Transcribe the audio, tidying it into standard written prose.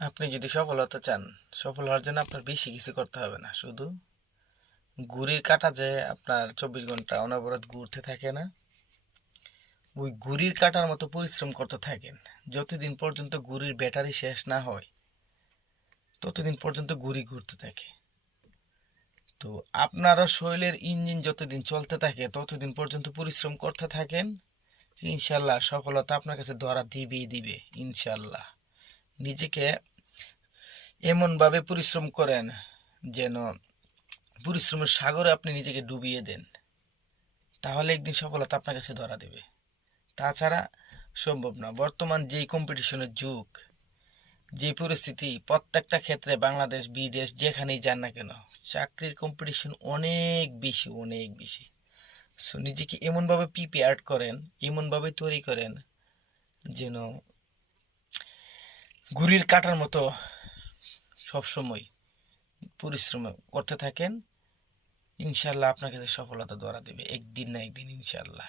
আপনি যদি সফলতা চান, সফল হওয়ার জন্য আপনার বেশি কিছু করতে হবে না। শুধু ঘড়ির কাঁটা যে আপনার 24 ঘন্টা অনবরত ঘুরতে থাকে না, ওই ঘড়ির কাঁটার মতো পরিশ্রম করতে থাকেন। যতদিন পর্যন্ত ঘড়ির ব্যাটারি শেষ না হয়, ততদিন পর্যন্ত ঘড়ি ঘুরতে থাকে। তো আপনারও শরীরের ইঞ্জিন যতদিন চলতে থাকে, ততদিন পর্যন্ত পরিশ্রম করতে থাকেন। ইনশাল্লাহ সফলতা আপনার কাছে ধরা দিবেই দিবে, ইনশাল্লাহ। নিজেকে এমনভাবে পরিশ্রম করেন যেন পরিশ্রমের সাগরে আপনি নিজেকে ডুবিয়ে দেন, তাহলে একদিন সফলতা আপনার কাছে ধরা দেবে। তাছাড়া সম্ভব না। বর্তমান যেই কম্পিটিশনের যুগ, যে পরিস্থিতি, প্রত্যেকটা ক্ষেত্রে বাংলাদেশ বিদেশ যেখানেই যান না কেন, চাকরির কম্পিটিশন অনেক বেশি, অনেক বেশি। সো নিজেকে এমনভাবে প্রিপেয়ার করেন, এমনভাবে তৈরি করেন যেন ঘুড়ির কাঁটার মতো সবসময় পরিশ্রম করতে থাকেন। ইনশাল্লাহ আপনার কাছে সফলতা ধরা দেবে একদিন না একদিন, ইনশাল্লাহ।